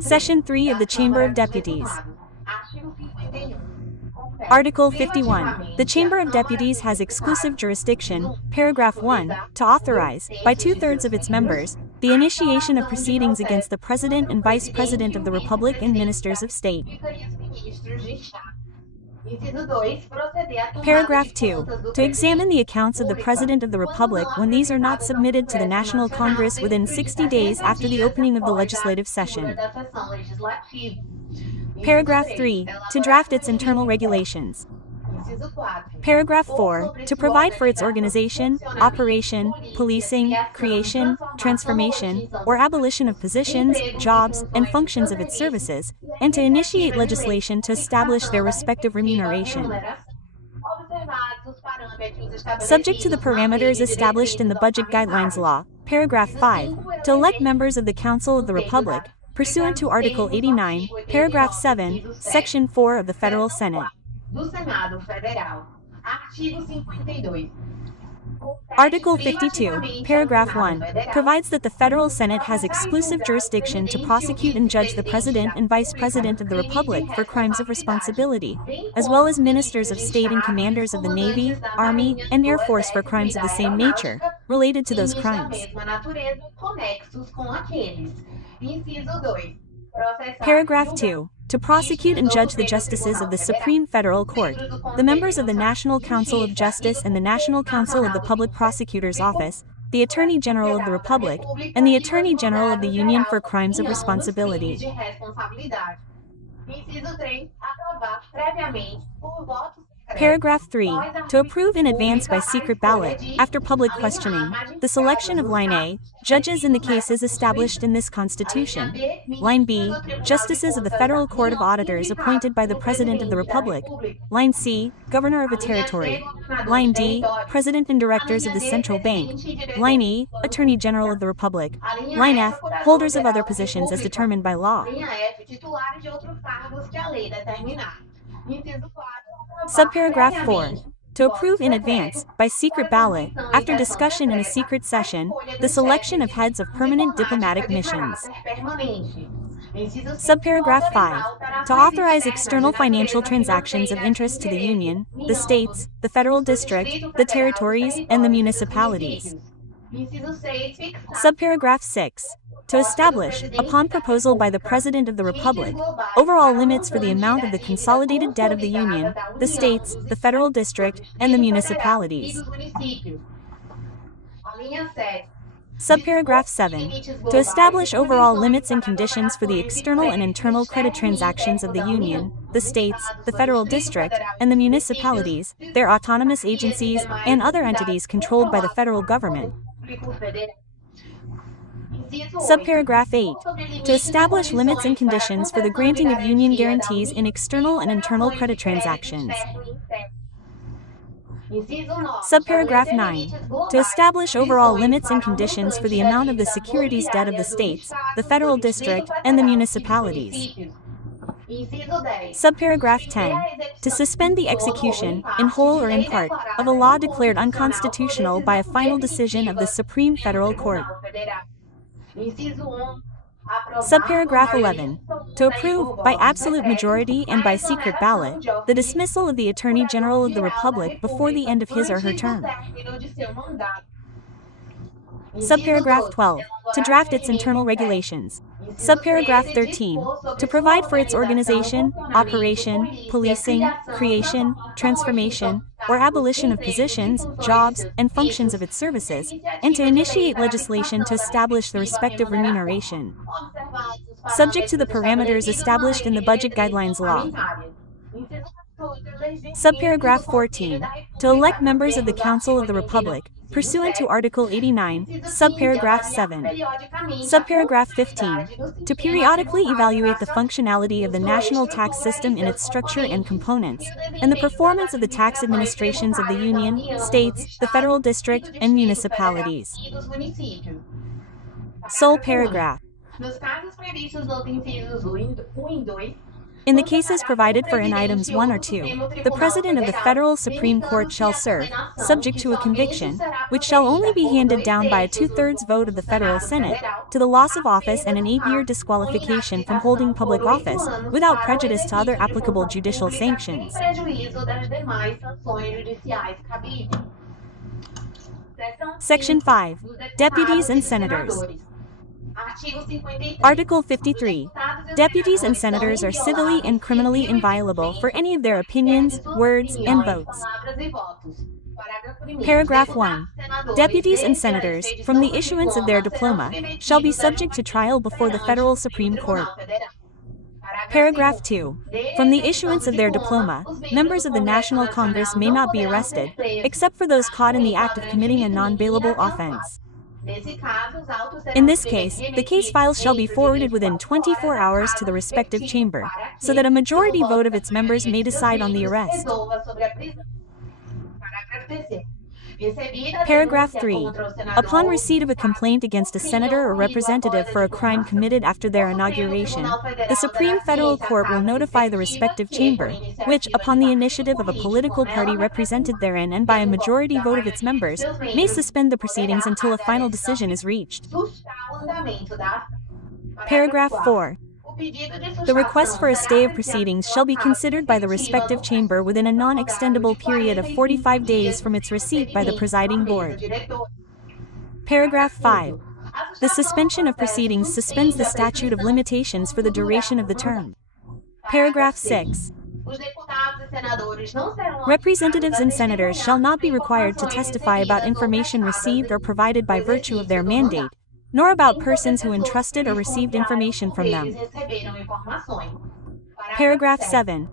Session 3 of the Chamber of Deputies. Article 51. The Chamber of Deputies has exclusive jurisdiction, paragraph 1, to authorize, by two-thirds of its members, the initiation of proceedings against the President and Vice President of the Republic and Ministers of State. Paragraph 2. To examine the accounts of the President of the Republic when these are not submitted to the National Congress within 60 days after the opening of the legislative session. Paragraph 3. To draft its internal regulations. Paragraph 4. To provide for its organization, operation, policing, creation, transformation, or abolition of positions, jobs, and functions of its services, and to initiate legislation to establish their respective remuneration. Subject to the parameters established in the Budget Guidelines Law, Paragraph 5, to elect members of the Council of the Republic, pursuant to Article 89, Paragraph 7, Section 4 of the Federal Senate. Article 52, Paragraph 1, provides that the Federal Senate has exclusive jurisdiction to prosecute and judge the President and Vice President of the Republic for crimes of responsibility, as well as ministers of state and commanders of the Navy, Army, and Air Force for crimes of the same nature, related to those crimes. Paragraph 2. To prosecute and judge the justices of the Supreme Federal Court, the members of the National Council of Justice and the National Council of the Public Prosecutor's Office, the Attorney General of the Republic, and the Attorney General of the Union for crimes of responsibility. Paragraph 3. To approve in advance by secret ballot, after public questioning, the selection of Line A, judges in the cases established in this Constitution. Line B, justices of the Federal Court of Auditors appointed by the President of the Republic. Line C, governor of a territory. Line D, president and directors of the Central Bank. Line E, Attorney General of the Republic. Line F, holders of other positions as determined by law. Subparagraph 4. To approve in advance, by secret ballot, after discussion in a secret session, the selection of heads of permanent diplomatic missions. Subparagraph 5. To authorize external financial transactions of interest to the Union, the states, the federal district, the territories, and the municipalities. Subparagraph 6. To establish, upon proposal by the President of the Republic, overall limits for the amount of the consolidated debt of the Union, the states, the federal district, and the municipalities. Subparagraph 7. To establish overall limits and conditions for the external and internal credit transactions of the Union, the states, the federal district, and the municipalities, their autonomous agencies, and other entities controlled by the federal government. Subparagraph 8. To establish limits and conditions for the granting of Union guarantees in external and internal credit transactions. Subparagraph 9. To establish overall limits and conditions for the amount of the securities debt of the states, the federal district, and the municipalities. Subparagraph 10. To suspend the execution, in whole or in part, of a law declared unconstitutional by a final decision of the Supreme Federal Court. Subparagraph 11. To approve, by absolute majority and by secret ballot, the dismissal of the Attorney General of the Republic before the end of his or her term. Subparagraph 12. To draft its internal regulations. Subparagraph 13. To provide for its organization, operation, policing, creation, transformation, or abolition of positions, jobs, and functions of its services, and to initiate legislation to establish the respective remuneration. Subject to the parameters established in the Budget Guidelines Law. Subparagraph 14. To elect members of the Council of the Republic, pursuant to Article 89, Subparagraph 7. Subparagraph 15. To periodically evaluate the functionality of the national tax system in its structure and components, and the performance of the tax administrations of the Union, states, the federal district, and municipalities. Sole paragraph. In the cases provided for in items 1 or 2, the President of the Federal Supreme Court shall serve, subject to a conviction, which shall only be handed down by a two-thirds vote of the Federal Senate, to to the loss of office and an 8-year disqualification from holding public office, without prejudice to other applicable judicial sanctions. Section 5. Deputies and Senators. Article 53. Deputies and senators are civilly and criminally inviolable for any of their opinions, words, and votes. Paragraph 1. Deputies and senators, from the issuance of their diploma, shall be subject to trial before the Federal Supreme Court. Paragraph 2. From the issuance of their diploma, members of the National Congress may not be arrested, except for those caught in the act of committing a non-bailable offense. In this case, the case files shall be forwarded within 24 hours to the respective chamber, so that a majority vote of its members may decide on the arrest. Paragraph 3. Upon receipt of a complaint against a senator or representative for a crime committed after their inauguration, the Supreme Federal Court will notify the respective chamber, which, upon the initiative of a political party represented therein and by a majority vote of its members, may suspend the proceedings until a final decision is reached. Paragraph 4. The request for a stay of proceedings shall be considered by the respective chamber within a non-extendable period of 45 days from its receipt by the presiding board. Paragraph 5. The suspension of proceedings suspends the statute of limitations for the duration of the term. Paragraph 6. Representatives and senators shall not be required to testify about information received or provided by virtue of their mandate, nor about persons who entrusted or received information from them. Paragraph 7.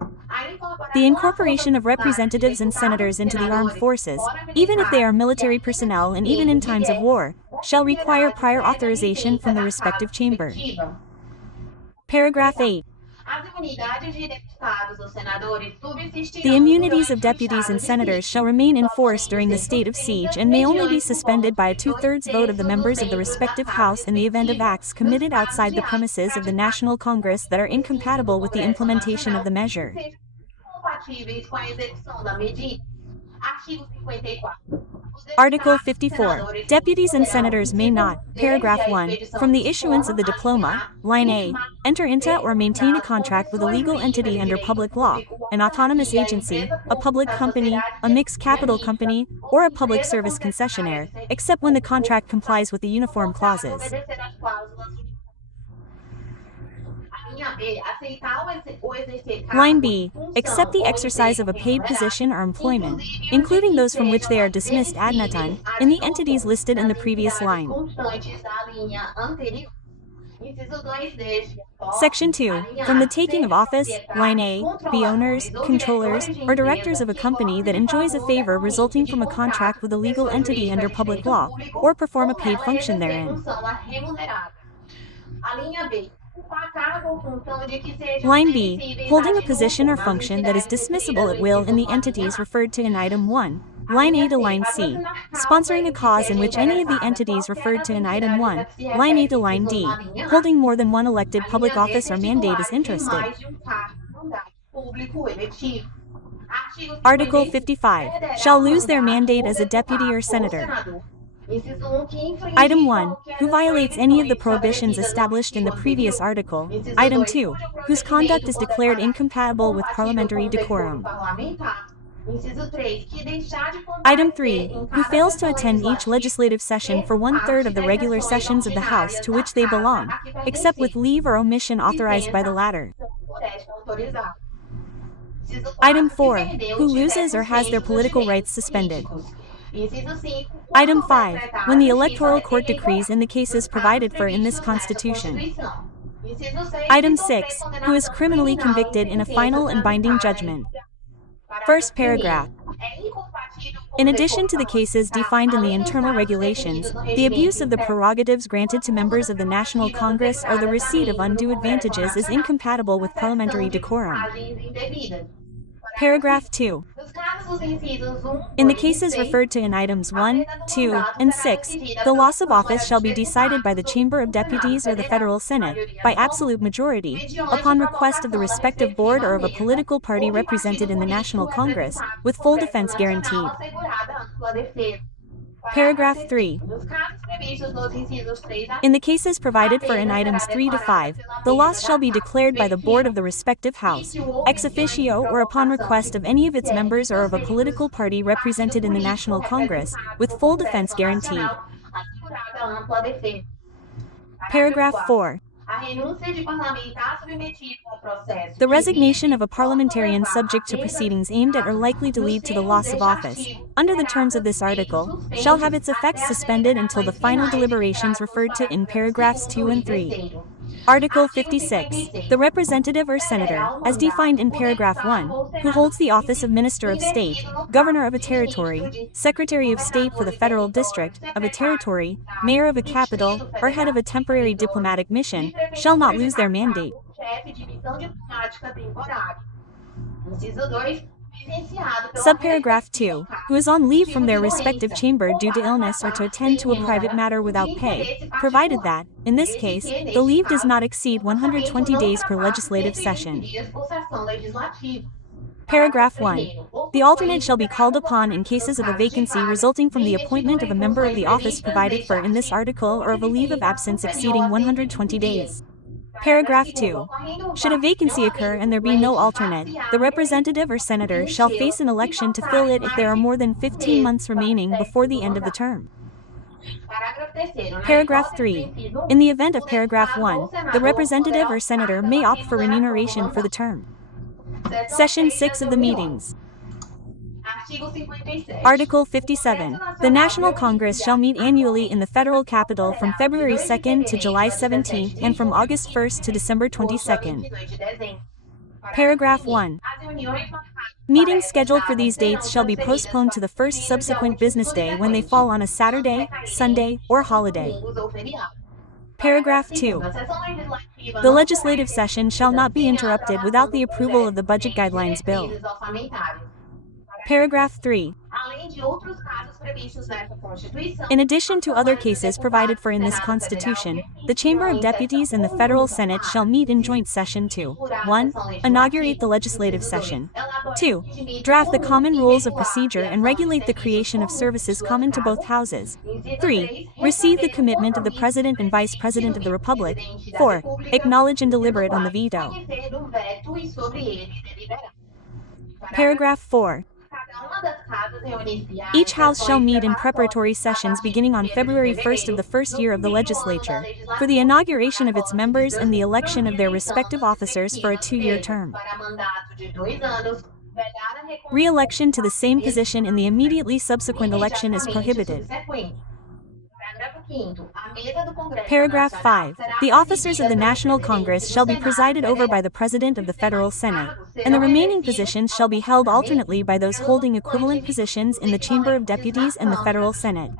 The incorporation of representatives and senators into the armed forces, even if they are military personnel and even in times of war, shall require prior authorization from the respective chamber. Paragraph 8. The immunities of deputies and senators shall remain in force during the state of siege and may only be suspended by a 2/3 vote of the members of the respective House in the event of acts committed outside the premises of the National Congress that are incompatible with the implementation of the measure. Article 54. Deputies and senators may not, paragraph 1, from the issuance of the diploma, line A, enter into or maintain a contract with a legal entity under public law, an autonomous agency, a public company, a mixed capital company, or a public service concessionaire, except when the contract complies with the uniform clauses. Line B. Accept the exercise of a paid position or employment, including those from which they are dismissed ad nutum, in the entities listed in the previous line. Section 2. From the taking of office, line A, be owners, controllers, or directors of a company that enjoys a favor resulting from a contract with a legal entity under public law, or perform a paid function therein. Line B. Holding a position or function that is dismissible at will in the entities referred to in Item 1, line A to line C, sponsoring a cause in which any of the entities referred to in Item 1, line A to line D, holding more than one elected public office or mandate is interested. Article 55. Shall lose their mandate as a deputy or senator. Item 1. Who violates any of the prohibitions established in the previous article. Item 2. Whose conduct is declared incompatible with parliamentary decorum. Item 3. Who fails to attend each legislative session for 1/3 of the regular sessions of the House to which they belong, except with leave or omission authorized by the latter. Item 4. Who loses or has their political rights suspended. Item 5. When the Electoral Court decrees in the cases provided for in this Constitution. Item 6. Who is criminally convicted in a final and binding judgment. First paragraph. In addition to the cases defined in the internal regulations, the abuse of the prerogatives granted to members of the National Congress or the receipt of undue advantages is incompatible with parliamentary decorum. Paragraph 2. In the cases referred to in items 1, 2, and 6, the loss of office shall be decided by the Chamber of Deputies or the Federal Senate, by absolute majority, upon request of the respective board or of a political party represented in the National Congress, with full defense guaranteed. Paragraph 3. In the cases provided for in items 3 to 5, the loss shall be declared by the board of the respective house, ex officio or upon request of any of its members or of a political party represented in the National Congress, with full defense guaranteed. Paragraph 4. The resignation of a parliamentarian subject to proceedings aimed at or likely to lead to the loss of office, under the terms of this article, shall have its effects suspended until the final deliberations referred to in paragraphs 2 and 3. Article 56. The representative or senator, as defined in paragraph 1, who holds the office of Minister of State, Governor of a territory, Secretary of State for the Federal District of a territory, Mayor of a capital, or head of a temporary diplomatic mission, shall not lose their mandate. Subparagraph 2. Who is on leave from their respective chamber due to illness or to attend to a private matter without pay, provided that, in this case, the leave does not exceed 120 days per legislative session. Paragraph 1. The alternate shall be called upon in cases of a vacancy resulting from the appointment of a member of the office provided for in this article or of a leave of absence exceeding 120 days. Paragraph 2. Should a vacancy occur and there be no alternate, the representative or senator shall face an election to fill it if there are more than 15 months remaining before the end of the term. Paragraph 3. In the event of paragraph 1, the representative or senator may opt for remuneration for the term. Session 6 of the meetings. Article 57. The National Congress shall meet annually in the federal capital from February 2nd to July 17th and from August 1st to December 22nd. Paragraph 1. Meetings scheduled for these dates shall be postponed to the first subsequent business day when they fall on a Saturday, Sunday, or holiday. Paragraph 2. The legislative session shall not be interrupted without the approval of the Budget Guidelines Bill. Paragraph 3. In addition to other cases provided for in this Constitution, the Chamber of Deputies and the Federal Senate shall meet in joint session to 1. Inaugurate the legislative session. 2. Draft the common rules of procedure and regulate the creation of services common to both houses. 3. Receive the commitment of the President and Vice President of the Republic. 4. Acknowledge and deliberate on the veto. Paragraph 4. Each house shall meet in preparatory sessions beginning on February 1st of the first year of the legislature, for the inauguration of its members and the election of their respective officers for a 2-year term. Re-election to the same position in the immediately subsequent election is prohibited. Paragraph 5. The officers of the National Congress shall be presided over by the President of the Federal Senate, and the remaining positions shall be held alternately by those holding equivalent positions in the Chamber of Deputies and the Federal Senate.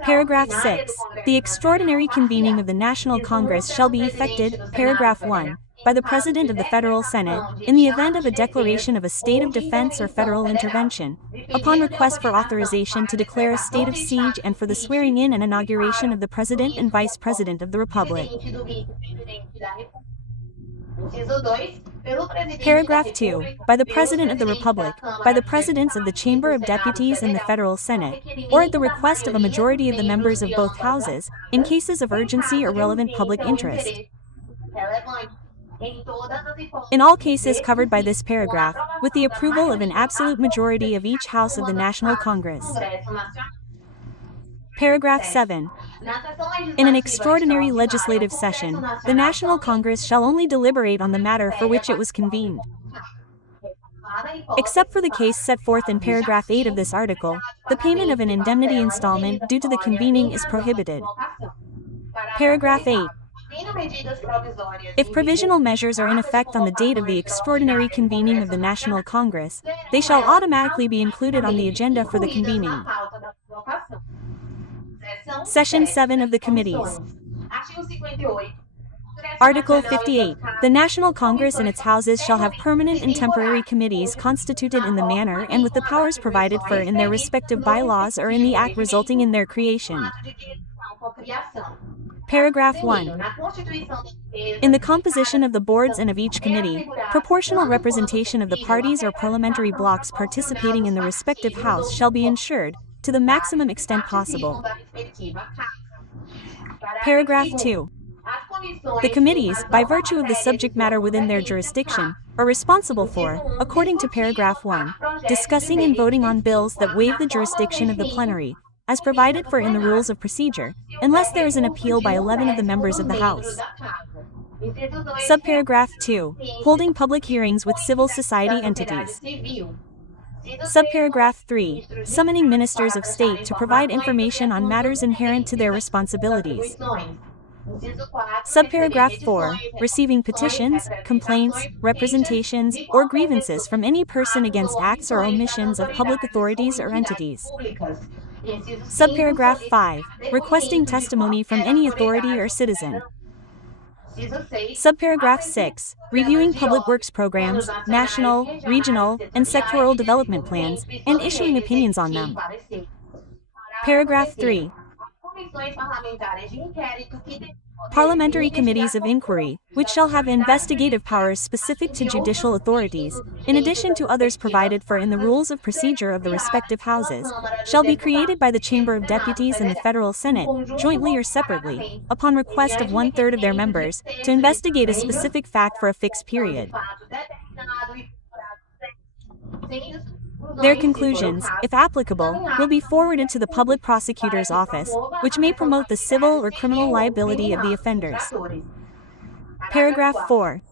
Paragraph 6. The extraordinary convening of the National Congress shall be effected, paragraph 1, by the President of the Federal Senate, in the event of a declaration of a state of defense or federal intervention, upon request for authorization to declare a state of siege and for the swearing in and inauguration of the President and Vice President of the Republic. Paragraph 2. By the President of the Republic, by the Presidents of the Chamber of Deputies and the Federal Senate, or at the request of a majority of the members of both houses, in cases of urgency or relevant public interest. In all cases covered by this paragraph, with the approval of an absolute majority of each house of the National Congress. Paragraph 7. In an extraordinary legislative session, the National Congress shall only deliberate on the matter for which it was convened. Except for the case set forth in paragraph 8 of this article, the payment of an indemnity installment due to the convening is prohibited. Paragraph 8. If provisional measures are in effect on the date of the extraordinary convening of the National Congress, they shall automatically be included on the agenda for the convening. Session 7 of the Committees. Article 58. The National Congress and its houses shall have permanent and temporary committees constituted in the manner and with the powers provided for in their respective bylaws or in the act resulting in their creation. Paragraph 1. In the composition of the boards and of each committee, proportional representation of the parties or parliamentary blocks participating in the respective House shall be ensured, to the maximum extent possible. Paragraph 2. The committees, by virtue of the subject matter within their jurisdiction, are responsible for, according to paragraph 1, discussing and voting on bills that waive the jurisdiction of the plenary, as provided for in the rules of procedure, unless there is an appeal by 11 of the members of the House. Subparagraph 2. Holding public hearings with civil society entities. Subparagraph 3. Summoning ministers of state to provide information on matters inherent to their responsibilities. Subparagraph 4. Receiving petitions, complaints, representations, or grievances from any person against acts or omissions of public authorities or entities. Subparagraph 5. Requesting testimony from any authority or citizen. Subparagraph 6. Reviewing public works programs, national, regional, and sectoral development plans, and issuing opinions on them. Paragraph 3. Parliamentary committees of inquiry, which shall have investigative powers specific to judicial authorities, in addition to others provided for in the rules of procedure of the respective houses, shall be created by the Chamber of Deputies and the Federal Senate, jointly or separately, upon request of 1/3 of their members, to investigate a specific fact for a fixed period. Their conclusions, if applicable, will be forwarded to the Public Prosecutor's Office, which may promote the civil or criminal liability of the offenders. Paragraph 4.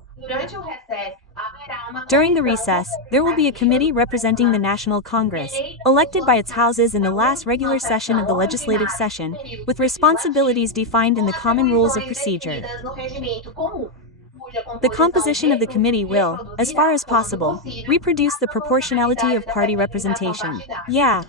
During the recess, there will be a committee representing the National Congress, elected by its houses in the last regular session of the legislative session, with responsibilities defined in the common rules of procedure. The composition of the committee will, as far as possible, reproduce the proportionality of party representation. Yeah.